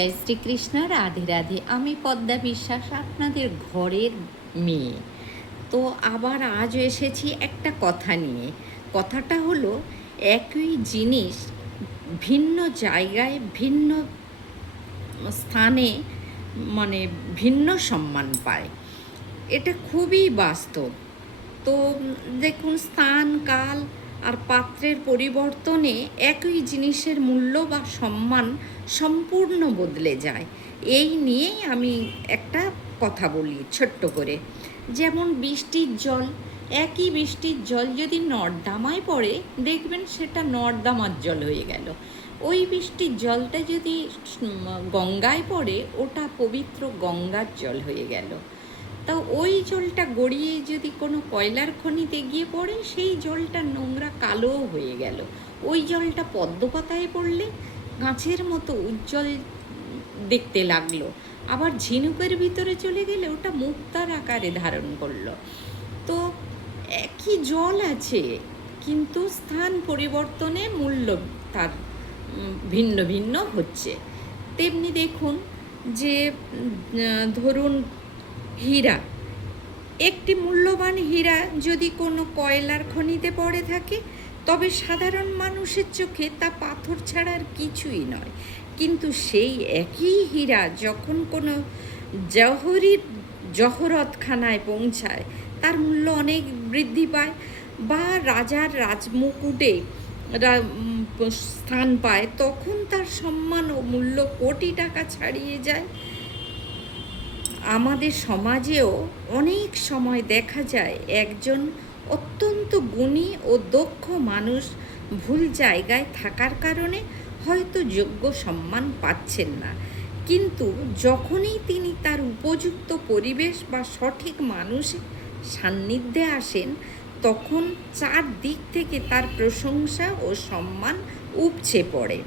জয় শ্রীকৃষ্ণ, রাধে রাধে। আমি পদ্মা বিশ্বাস, আপনাদের ঘরের মেয়ে। তো আবার আজ এসেছি একটা কথা নিয়ে। কথাটা হলো, একই জিনিস ভিন্ন জায়গায়, ভিন্ন স্থানে মানে ভিন্ন সম্মান পায়। এটা খুবই বাস্তব। তো দেখুন, স্থান, কাল আর পাত্রের পরিবর্তনে একই জিনিসের মূল্য বা সম্মান সম্পূর্ণ বদলে যায়। এই নিয়েই আমি একটা কথা বলি ছোট্ট করে। যেমন বৃষ্টির জল, একই বৃষ্টির জল যদি নর্দমায় পড়ে, দেখবেন সেটা নর্দমার জল হয়ে গেল। ওই বৃষ্টির জলটা যদি গঙ্গায় পড়ে, ওটা পবিত্র গঙ্গার জল হয়ে গেল। তা ওই জলটা গড়িয়ে যদি কোনো কয়লার খনিতে গিয়ে পড়ে, সেই জলটা নোংরা কালো হয়ে গেল। ওই জলটা পদ্মপাতায় পড়লে কাঁচের মতো উজ্জ্বল দেখতে লাগলো। আবার ঝিনুকের ভিতরে চলে গেলে ওটা মুক্তার আকারে ধারণ করলো। তো একই জল আছে, কিন্তু স্থান পরিবর্তনে মূল্য তার ভিন্ন ভিন্ন হচ্ছে। তেমনি দেখুন যে ধরুন হীরা, একটি মূল্যবান হীরা যদি কোনো কয়লার খনিতে পড়ে থাকে, তবে সাধারণ মানুষের চোখে তা পাথর ছাড়া আর কিছুই নয়। কিন্তু সেই একই হীরা যখন কোনো জহরতখানায় পৌঁছায়, তার মূল্য অনেক বৃদ্ধি পায়। বা রাজার রাজমুকুটে স্থান পায়, তখন তার সম্মান ও মূল্য কোটি টাকা ছাড়িয়ে যায়। আমাদের সমাজেও অনেক সময় দেখা যায়, একজন অত্যন্ত গুণী ও দক্ষ মানুষ ভুল জায়গায় থাকার কারণে হয়তো যোগ্য সম্মান পাচ্ছেন না, কিন্তু যখনই তিনি তার উপযুক্ত পরিবেশ বা সঠিক মানুষের সান্নিধ্যে আসেন, তখন চারদিক থেকে তার প্রশংসা ও সম্মান উপচে পড়ে।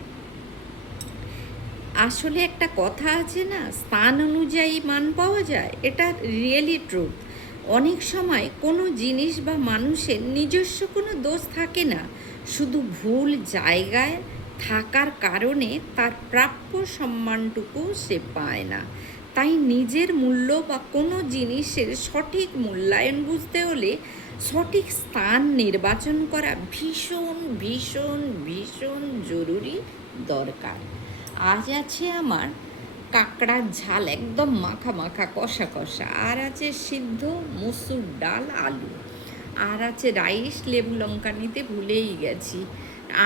আসলে একটা কথা আছে না, স্থান অনুযায়ী মান পাওয়া যায়। এটা রিয়েলি ট্রুথ। অনেক সময় কোনো জিনিস বা মানুষের নিজস্ব কোনো দোষ থাকে না, শুধু ভুল জায়গায় থাকার কারণে তার প্রাপ্য সম্মানটুকু সে পায় না। তাই নিজের মূল্য বা কোনো জিনিসের সঠিক মূল্যায়ন বুঝতে হলে সঠিক স্থান নির্বাচন করা ভীষণ ভীষণ ভীষণ জরুরি, দরকার। আজ আছে আমার কাঁকড়ার ঝাল, একদম মাখা মাখা কষা কষা, আর আছে সিদ্ধ মসুর ডাল আলু, আর আছে রাইস, লেবু লঙ্কা নিতে ভুলেই গেছি,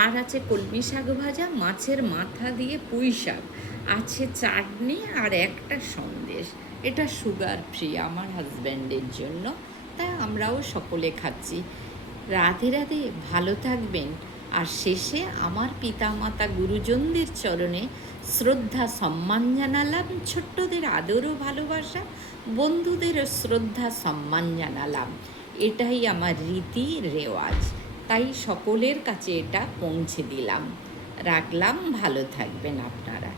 আর আছে কলমি শাক ভাজা, মাছের মাথা দিয়ে পুঁই শাক, আছে চাটনি আর একটা সন্দেশ। এটা সুগার ফ্রি আমার হাজব্যান্ডের জন্য, তাই আমরাও সকলে খাচ্ছি। রাধে রাধে, ভালো থাকবেন। আর শেষে আমার পিতামাতা গুরুজনদের চরণে শ্রদ্ধা সম্মান জানালাম, ছোট্টদের আদর ও ভালোবাসা, বন্ধুদেরও শ্রদ্ধা সম্মান জানালাম। এটাই আমার রীতি রেওয়াজ, তাই সকলের কাছে এটা পৌঁছে দিলাম। রাখলাম, ভালো থাকবেন আপনারা।